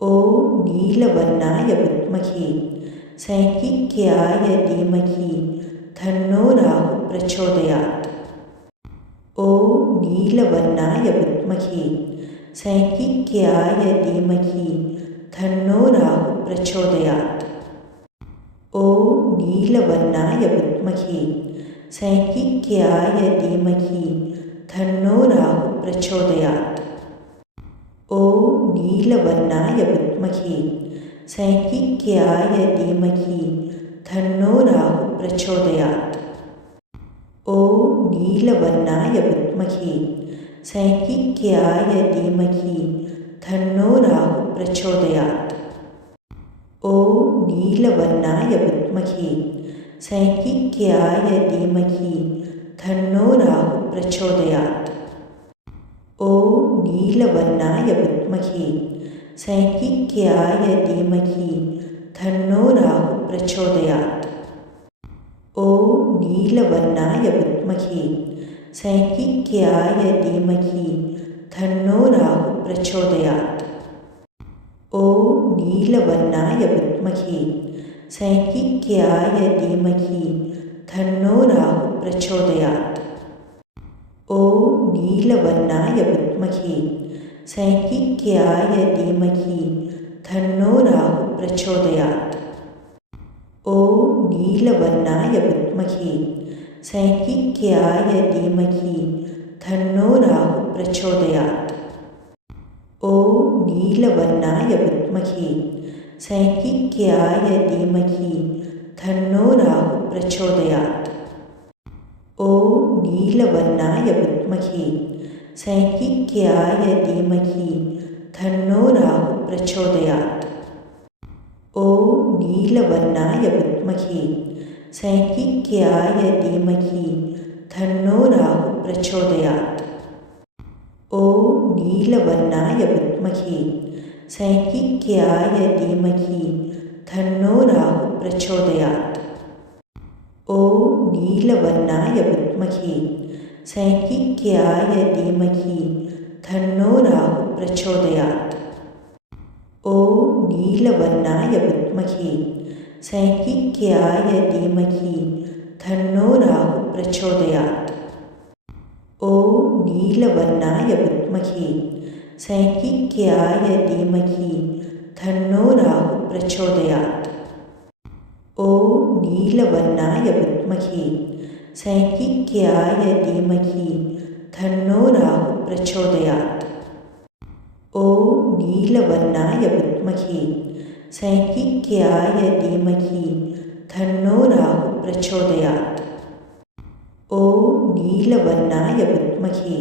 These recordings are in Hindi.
ॐ नीलवर्णाय विद्महे सैंकिक्याय धीमहि तन्नो राहुः प्रचोदयात्। ॐ नीलवर्णाय विद्महे सैंकिक्याय धीमहि तन्नो राहुः प्रचोदयात्। ॐ नीलवर्णाय विद्महे सैंकिक्याय धीमहि तन्नो राहुः प्रचोदयात्। ॐ नीलवर्णाय विद्महे सैंकिक्याय धीमहि तन्नो राहुः प्रचोदयात्। ॐ नीलवर्णाय विद्महे सैंकिक्याय धीमहि तन्नो राहुः प्रचोदयात्। ॐ नीलवर्णाय विद्महे सैंकिक्याय धीमहि तन्नो राहुः प्रचोदयात्। ॐ नीलवर्णाय विद्महे सैंकिक्याय धीमहि तन्नो राहुः प्रचोदयात्। ॐ नीलवर्णाय विद्महे सैंकिक्याय धीमहि तन्नो राहुः प्रचोदयात्। ॐ नीलवर्णाय विद्महे सैंकिक्याय धीमहि तन्नो राहुः प्रचोदयात्। ॐ नीलवर्णाय विद्महे सैंकिक्याय धीमहि तन्नो राहुः प्रचोदयात्। ॐ नीलवर्णाय विद्महे सैंकिक्याय धीमहि तन्नो राहुः प्रचोदयात्। ॐ नीलवर्णाय विद्महे सैंकिक्याय धीमहि तन्नो राहुः प्रचोदयात्। ॐ नीलवर्णाय विद्महे सैंकिक्याय धीमहि तन्नो राहुः प्रचोदयात्। ॐ नीलवर्णाय विद्महे सैंकिक्याय धीमहि तन्नो राहुः प्रचोदयात्। ॐ नीलवर्णाय विद्महे सैंकिक्याय धीमहि तन्नो राहुः प्रचोदयात्। ॐ नीलवर्णाय विद्महे सैंकिक्याय धीमहि तन्नो राहुः प्रचोदयात्। ॐ नीलवर्णाय विद्महे सैंकिक्याय धीमहि तन्नो राहुः प्रचोदयात्। ॐ नीलवर्णाय विद्महे सैंकिक्याय धीमहि तन्नो राहुः प्रचोदयात्। ॐ नीलवर्णाय विद्महे सैंकिक्याय धीमहि तन्नो राहुः प्रचोदयात्। ॐ नीलवर्णाय विद्महे सैंकिक्याय धीमहि तन्नो राहुः प्रचोदयात्। ॐ नीलवर्णाय विद्महे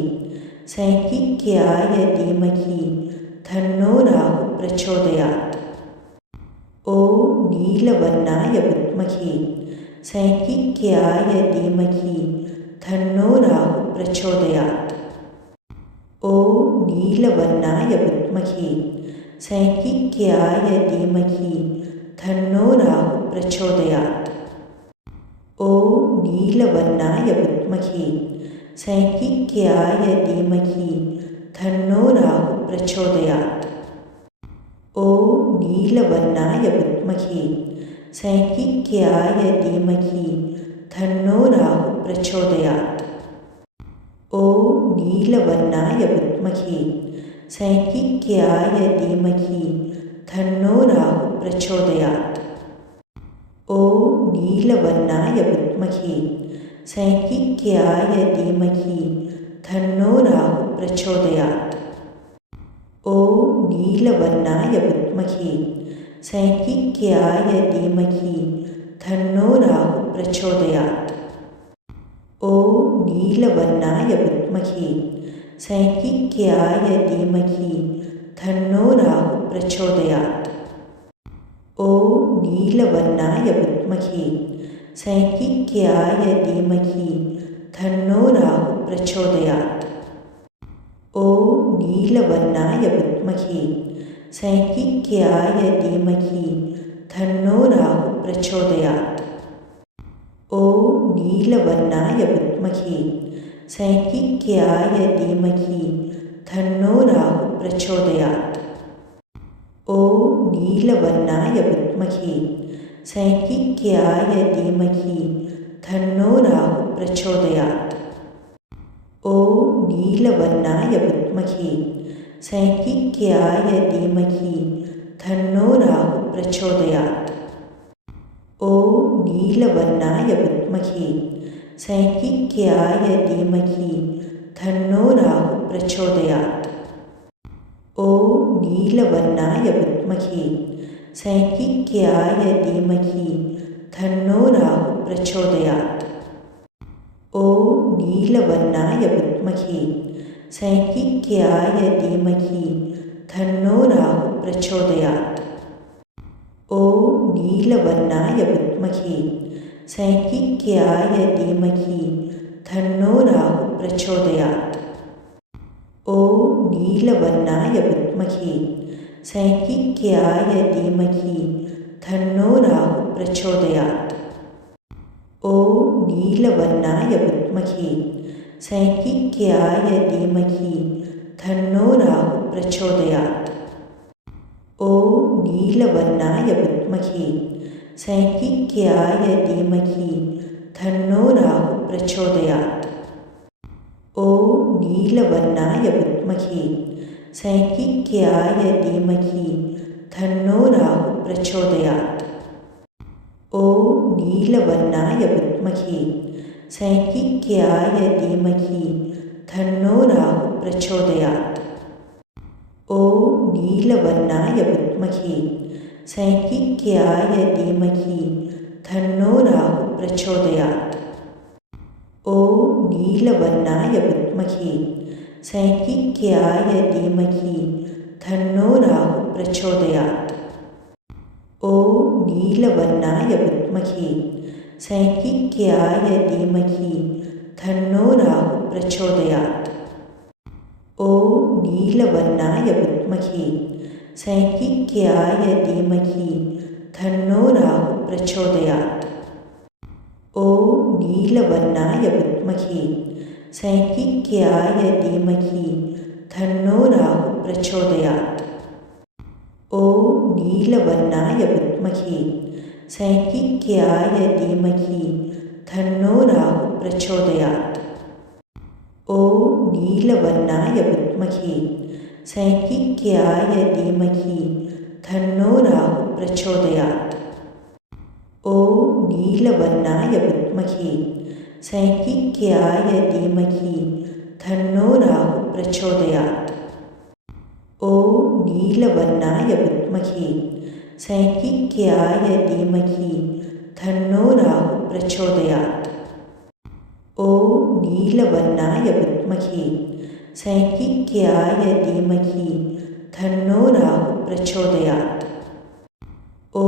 सैंकिक्याय धीमहि तन्नो राहुः प्रचोदयात्। ॐ नीलवर्णाय विद्महे सैंकिक्याय धीमहि तन्नो राहुः प्रचोदयात्। ॐ नीलवर्णाय विद्महे सैंकिक्याय धीमहि तन्नो राहुः प्रचोदयात्। ॐ नीलवर्णाय विद्महे सैंकिक्याय धीमहि तन्नो राहुः प्रचोदयात्। ॐ नीलवर्णाय विद्महे सैंकिक्याय धीमहि तन्नो राहुः प्रचोदयात्। ॐ नीलवर्णाय विद्महे सैंकिक्याय धीमहि तन्नो राहुः प्रचोदयात्। ॐ नीलवर्णाय विद्महे सैंकिक्याय धीमहि तन्नो राहुः प्रचोदयात्। ॐ नीलवर्णाय विद्महे सैंकिक्याय धीमहि तन्नो राहुः प्रचोदयात्। ॐ नीलवर्णाय विद्महे सैंकिक्याय धीमहि तन्नो राहुः प्रचोदयात्। ॐ नीलवर्णाय विद्महे सैंकिक्याय धीमहि तन्नो राहुः प्रचोदयात्। ॐ नीलवर्णाय विद्महे सैंकिक्याय धीमहि तन्नो राहुः प्रचोदयात्। ॐ नीलवर्णाय विद्महे सैंकिक्याय धीमहि तन्नो राहुः प्रचोदयात्। ॐ नीलवर्णाय विद्महे सैंहिक्याय धीमहि तन्नो राहुः प्रचोदयात्। ॐ नीलवर्णाय विद्महे सैंहिक्याय धीमहि तन्नो राहुः प्रचोदयात्। ॐ नीलवर्णाय विद्महे सैंहिक्याय धीमहि तन्नो राहुः प्रचोदयात्। ॐ नीलवर्णाय विद्महे सैंहिक्याय धीमहि तन्नो राहुः प्रचोदयात्। ॐ नीलवर्णाय विद्महे सैंहिक्याय धीमहि तन्नो राहुः प्रचोदयात्। ॐ नीलवर्णाय विद्महे सैंहिक्याय धीमहि तन्नो राहुः प्रचोदयात्। ॐ नीलवर्णाय विद्महे सैंहिक्याय धीमहि तन्नो राहुः प्रचोदयात्। ॐ नीलवर्णाय विद्महे सैंहिक्याय धीमहि तन्नो राहुः प्रचोदयात्। ॐ नीलवर्णाय विद्महे सैंहिक्याय धीमहि तन्नो राहुः प्रचोदयात्। ॐ नीलवर्णाय विद्महे सैंहिक्याय धीमहि तन्नो राहुः प्रचोदयात्। ॐ नीलवर्णाय विद्महे सैंहिक्याय धीमहि तन्नो राहुः प्रचोदयात्। ॐ नीलवर्णाय विद्महे सैंहिक्याय धीमहि तन्नो राहुः प्रचोदयात्। ॐ नीलवर्णाय विद्महे सैंहिक्याय धीमहि तन्नो राहुः प्रचोदयात्। ॐ नीलवर्णाय विद्महे सैंहिक्याय धीमहि तन्नो राहुः प्रचोदयात्। ॐ नीलवर्णाय विद्महे सैंहिक्याय धीमहि तन्नो राहुः प्रचोदयात्। ॐ नीलवर्णाय विद्महे सैंहिक्याय धीमहि तन्नो राहुः प्रचोदयात्। ॐ नीलवर्णाय विद्महे सैंहिक्याय धीमहि तन्नो राहुः प्रचोदयात्। ॐ नीलवर्णाय विद्महे सैंहिक्याय धीमहि तन्नो राहुः प्रचोदयात्। ॐ नीलवर्णाय विद्महे सैंहिक्याय धीमहि तन्नो राहुः प्रचोदयात्। ॐ नीलवर्णाय विद्महे सैंहिक्याय धीमहि तन्नो राहुः प्रचोदयात्। ॐ नीलवर्णाय विद्महे सैंहिक्याय धीमहि तन्नो राहुः प्रचोदयात्। ॐ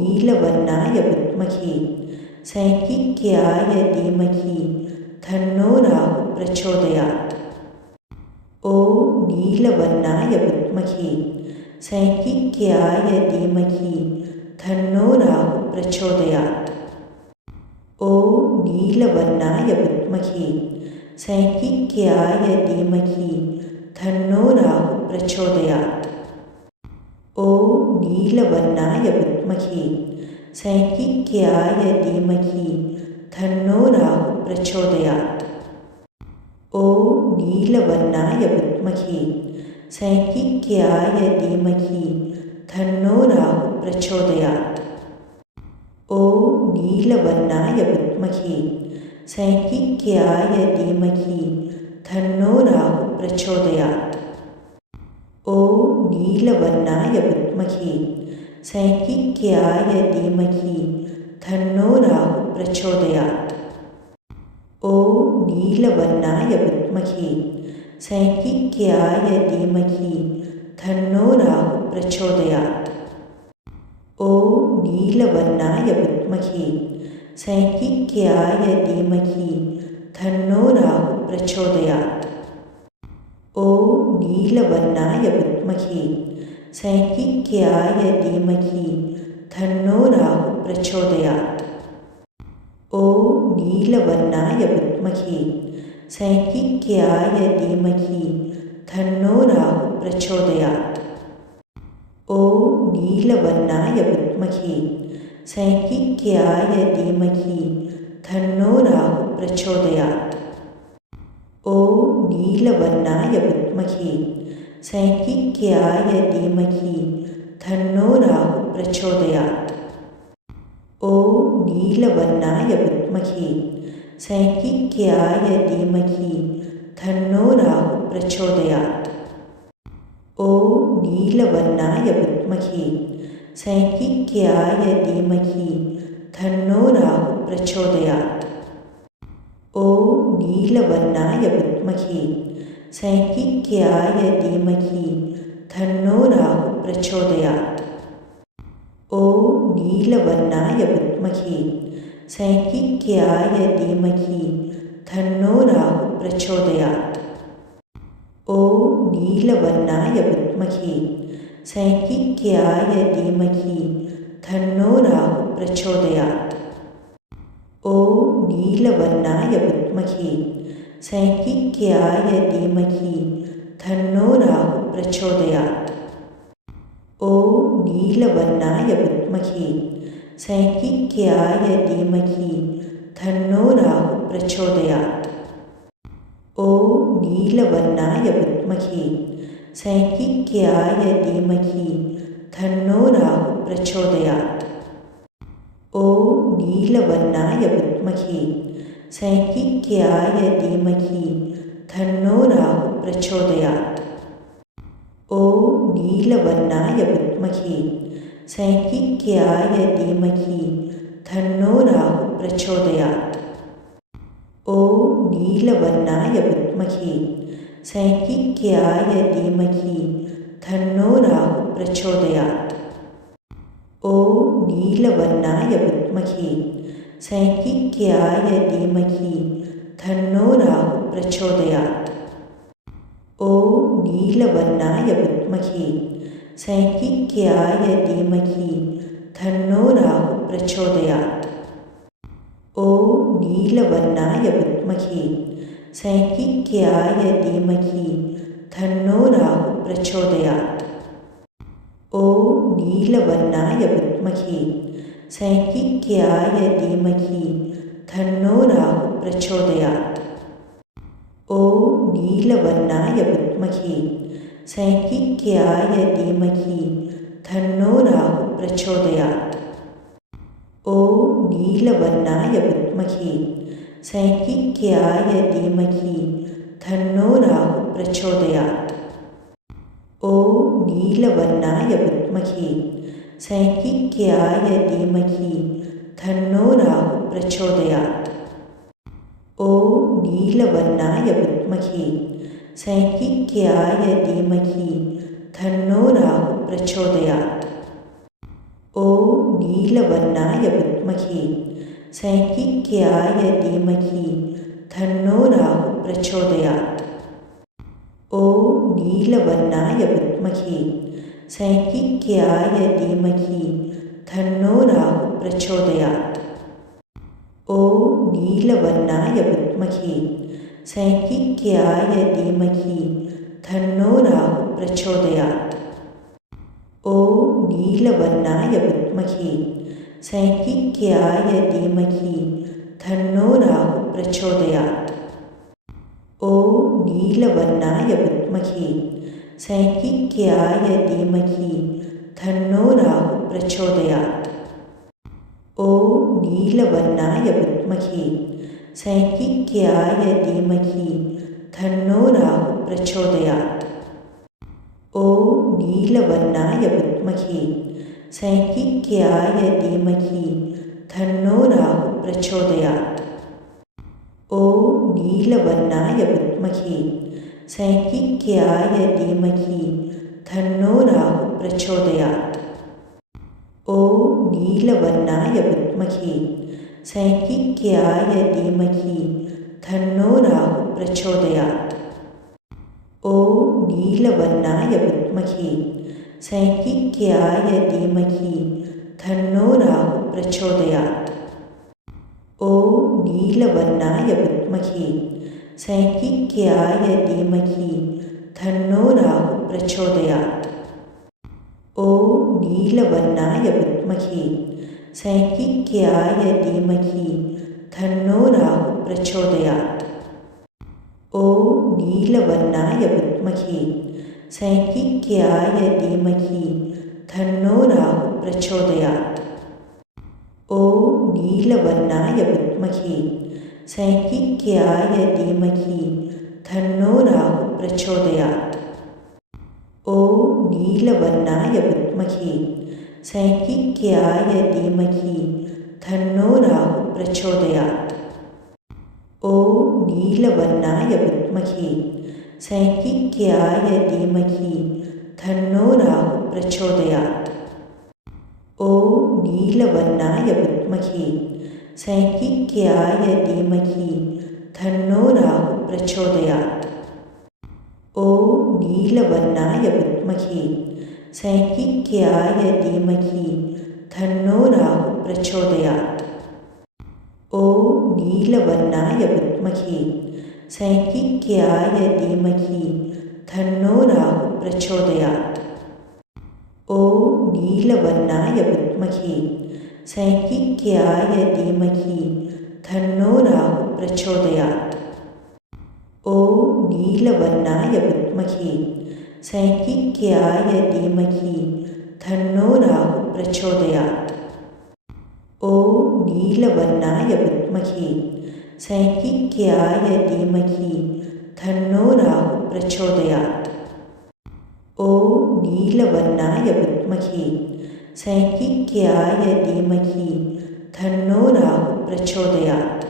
नीलवर्णाय विद्महे सैंहिक्याय धीमहि तन्नो राहुः प्रचोदयात्। ॐ नीलवर्णाय विद्महे सैंहिक्याय धीमहि तन्नो राहुः प्रचोदयात्। ॐ नीलवर्णाय विद्महे सैंहिक्याय धीमहि तन्नो राहुः प्रचोदयात्। ॐ नीलवर्णाय विद्महे सैंहिक्याय धीमहि तन्नो राहुः प्रचोदयात्। ॐ नीलवर्णाय विद्महे सैंहिक्याय धीमहि तन्नो राहुः प्रचोदयात्। ॐ नीलवर्णाय विद्महे सैंहिक्याय धीमहि तन्नो राहुः प्रचोदयात्। ॐ नीलवर्णाय विद्महे सैंहिक्याय धीमहि तन्नो राहुः प्रचोदयात्। ॐ नीलवर्णाय विद्महे सैंहिक्याय धीमहि तन्नो राहुः प्रचोदयात्। ॐ नीलवर्णाय विद्महे सैंहिक्याय धीमहि तन्नो राहुः प्रचोदयात्। ॐ नीलवर्णाय विद्महे सैंहिक्याय धीमहि तन्नो राहुः प्रचोदयात्। ॐ नीलवर्णाय विद्महे सैंहिक्याय धीमहि तन्नो राहुः प्रचोदयात्। ಓಂ ನೀಲವರ್ಣಾಯ ವಿದ್ಮಹೆ ಸೈಂಹಿಕ್ಯಾಯ ಧೀಮಹಿ ತನ್ನೋ ರಾಹು ಪ್ರಚೋದಯಾತ್. ಓಂ ನೀಲವರ್ಣಾಯ ವಿದ್ಮಹೆ ಸೈಂಹಿಕ್ಯಾಯ ಧೀಮಹಿ ತನ್ನೋ ರಾಹು ಪ್ರಚೋದಯಾತ್. ಓಂ ನೀಲವರ್ಣಾಯ ವಿದ್ಮಹೆ ಸೈಂಹಿಕ್ಯಾಯ ಧೀಮಹಿ ತನ್ನೋ ರಾಹು ಪ್ರಚೋದಯಾತ್. ಓಂ ನೀಲವರ್ಣಾಯ ವಿದ್ಮಹೆ ಸೈಂಹಿಕ್ಯಾಯ ಧೀಮಹಿ ತನ್ನೋ ರಾಹು ಪ್ರಚೋದಯಾತ್. ಓಂ ನೀಲವರ್ಣಾಯ ವಿದ್ಮಹೆ ಸೈಂಹಿಕ್ಯಾಯ ಧೀಮಹಿ ತನ್ನೋ ರಾಹು ಪ್ರಚೋದಯಾತ್. ಓಂ ನೀಲವರ್ಣಾಯ ವಿದ್ಮಹೆ ಸೈಂಹಿಕ್ಯಾಯ ಧೀಮಹಿ ತನ್ನೋ ರಾಹು ಪ್ರಚೋದಯಾತ್. ಓಂ ನೀಲವರ್ಣಾಯ ವಿದ್ಮಹೆ ಸೈಂಹಿಕ್ಯಾಯ ಧೀಮಹಿ ತನ್ನೋ ರಾಹು ಪ್ರಚೋದಯಾತ್. ಓಂ ನೀಲವರ್ಣಾಯ ವಿದ್ಮಹೆ ಸೈಂಹಿಕ್ಯಾಯ ಧೀಮಹಿ ತನ್ನೋ ರಾಹು ಪ್ರಚೋದಯಾತ್. ಓಂ ನೀಲವರ್ಣಾಯ ವಿದ್ಮಹೆ ಸೈಂಹಿಕ್ಯಾಯ ಧೀಮಹಿ ತನ್ನೋ ರಾಹು ಪ್ರಚೋದಯಾತ್. ಓಂ ನೀಲವರ್ಣಾಯ ವಿದ್ಮಹೆ ಸೈಂಹಿಕ್ಯಾಯ ಧೀಮಹಿ ತನ್ನೋ ರಾಹು ಪ್ರಚೋದಯಾತ್. ಓಂ ನೀಲವರ್ಣಾಯ ವಿದ್ಮಹೆ ಸೈಂಹಿಕ್ಯಾಯ ಧೀಮಹಿ ತನ್ನೋ ರಾಹು ಪ್ರಚೋದಯಾತ್. ಓಂ ನೀಲವರ್ಣಾಯ ವಿದ್ಮಹೆ ಸೈಂಹಿಕ್ಯಾಯ ಧೀಮಹಿ ತನ್ನೋ ರಾಹು ಪ್ರಚೋದಯಾತ್. ಓಂ ನೀಲವರ್ಣಾಯ ವಿದ್ಮಹೆ ಸೈಂಹಿಕ್ಯಾಯ ಧೀಮಹಿ ತನ್ನೋ ರಾಹು ಪ್ರಚೋದಯಾತ್. ಓಂ ನೀಲವರ್ಣಾಯ ವಿದ್ಮಹೆ ಸೈಂಹಿಕ್ಯಾಯ ಧೀಮಹಿ ತನ್ನೋ ರಾಹು ಪ್ರಚೋದಯಾತ್. ಓಂ ನೀಲವರ್ಣಾಯ ವಿದ್ಮಹೆ ಸೈಂಹಿಕ್ಯಾಯ ಧೀಮಹಿ ತನ್ನೋ ರಾಹು ಪ್ರಚೋದಯಾತ್. ಓಂ ನೀಲವರ್ಣಾಯ ವಿದ್ಮಹೆ ಸೈಂಹಿಕ್ಯಾಯ ಧೀಮಹಿ ತನ್ನೋ ರಾಹು ಪ್ರಚೋದಯಾತ್. ಓಂ ನೀಲವರ್ಣಾಯ ವಿದ್ಮಹೆ ಸೈಂಹಿಕ್ಯಾಯ ಧೀಮಹಿ ತನ್ನೋ ರಾಹು ಪ್ರಚೋದಯಾತ್. ಓಂ ನೀಲವರ್ಣಾಯ ವಿದ್ಮಹೆ ಸೈಂಹಿಕ್ಯಾಯ ಧೀಮಹಿ ತನ್ನೋ ರಾಹು ಪ್ರಚೋದಯಾತ್. ಓಂ ನೀಲವರ್ಣಾಯ ವಿದ್ಮಹೆ ಸೈಂಹಿಕ್ಯಾಯ ಧೀಮಹಿ ತನ್ನೋ ರಾಹು ಪ್ರಚೋದಯಾತ್. ಓಂ ನೀಲವರ್ಣಾಯ ವಿದ್ಮಹೆ ಸೈಂಹಿಕ್ಯಾಯ ಧೀಮಹಿ ತನ್ನೋ ರಾಹು ಪ್ರಚೋದಯಾತ್. ಓಂ ನೀಲವರ್ಣಾಯ ವಿದ್ಮಹೆ ಸೈಂಹಿಕ್ಯಾಯ ಧೀಮಹಿ ತನ್ನೋ ರಾಹು ಪ್ರಚೋದಯಾತ್. ಓಂ ನೀಲವರ್ಣಾಯ ವಿದ್ಮಹೆ ಸೈಂಹಿಕ್ಯಾಯ ಧೀಮಹಿ ತನ್ನೋ ರಾಹು ಪ್ರಚೋದಯಾತ್. ಓಂ ನೀಲವರ್ಣಾಯ ವಿದ್ಮಹೆ ಸೈಂಹಿಕ್ಯಾಯ ಧೀಮಹಿ ತನ್ನೋ ರಾಹು ಪ್ರಚೋದಯಾತ್. ಓಂ ನೀಲವರ್ಣಾಯ ವಿದ್ಮಹೆ ಸೈಂಹಿಕ್ಯಾಯ ಧೀಮಹಿ ತನ್ನೋ ರಾಹು ಪ್ರಚೋದಯಾತ್. ಓಂ ನೀಲವರ್ಣಾಯ ವಿದ್ಮಹೆ ಸೈಂಹಿಕ್ಯಾಯ ಧೀಮಹಿ ತನ್ನೋ ರಾಹು ಪ್ರಚೋದಯಾತ್. ಓಂ ನೀಲವರ್ಣಾಯ ವಿದ್ಮಹೆ ಸೈಂಹಿಕ್ಯಾಯ ಧೀಮಹಿ ತನ್ನೋ ರಾಹು ಪ್ರಚೋದಯಾತ್. ಓಂ ನೀಲವರ್ಣಾಯ ವಿದ್ಮಹೆ ಸೈಂಹಿಕ್ಯಾಯ ಧೀಮಹಿ ತನ್ನೋ ರಾಹು ಪ್ರಚೋದಯಾತ್. ಓಂ ನೀಲವರ್ಣಾಯ ವಿದ್ಮಹೆ ಸೈಂಹಿಕ್ಯಾಯ ಧೀಮಹಿ ತನ್ನೋ ರಾಹು ಪ್ರಚೋದಯಾತ್. ಓಂ ನೀಲವರ್ಣಾಯ ವಿದ್ಮಹೆ ಸೈಂಹಿಕ್ಯಾಯ ಧೀಮಹಿ ತನ್ನೋ ರಾಹು ಪ್ರಚೋದಯಾತ್. ಓಂ ನೀಲವರ್ಣಾಯ ವಿದ್ಮಹೆ ಸೈಂಹಿಕ್ಯಾಯ ಧೀಮಹಿ ತನ್ನೋ ರಾಹು ಪ್ರಚೋದಯಾತ್. ಓಂ ನೀಲವರ್ಣಾಯ ವಿದ್ಮಹೆ ಸೈಂಹಿಕ್ಯಾಯ ಧೀಮಹಿ ತನ್ನೋ ರಾಹು ಪ್ರಚೋದಯಾತ್. ಓಂ ನೀಲವರ್ಣಾಯ ವಿದ್ಮಹೆ ಸೈಂಹಿಕ್ಯಾಯ ಧೀಮಹಿ ತನ್ನೋ ರಾಹು ಪ್ರಚೋದಯಾತ್. ॐ नीलवर्णाय विद्महे सैंहिक्याय धीमहि तन्नो राहुः प्रचोदयात्। ॐ नीलवर्णाय विद्महे सैंहिक्याय धीमहि तन्नो राहुः प्रचोदयात्। ॐ नीलवर्णाय विद्महे सैंहिक्याय धीमहि तन्नो राहुः प्रचोदयात्। ॐ नीलवर्णाय विद्महे सैंहिक्याय धीमहि तन्नो राहुः प्रचोदयात्। ॐ नीलवर्णाय विद्महे सैंहिक्याय धीमहि तन्नो राहुः प्रचोदयात्। ॐ नीलवर्णाय विद्महे सैंहिक्याय धीमहि तन्नो राहुः प्रचोदयात्। ॐ नीलवर्णाय विद्महे सैंहिक्याय धीमहि तन्नो राहुः प्रचोदयात्। ॐ नीलवर्णाय विद्महे सैंहिक्याय धीमहि तन्नो राहुः प्रचोदयात्। ॐ नीलवर्णाय विद्महे सैंहिक्याय धीमहि तन्नो राहुः प्रचोदयात्। ॐ नीलवर्णाय विद्महे सैंहिक्याय धीमहि तन्नो राहुः प्रचोदयात्। ॐ नीलवर्णाय विद्महे सैंहिक्याय धीमहि तन्नो राहुः प्रचोदयात्। ॐ नीलवर्णाय विद्महे सैंहिक्याय धीमहि तन्नो राहुः प्रचोदयात्।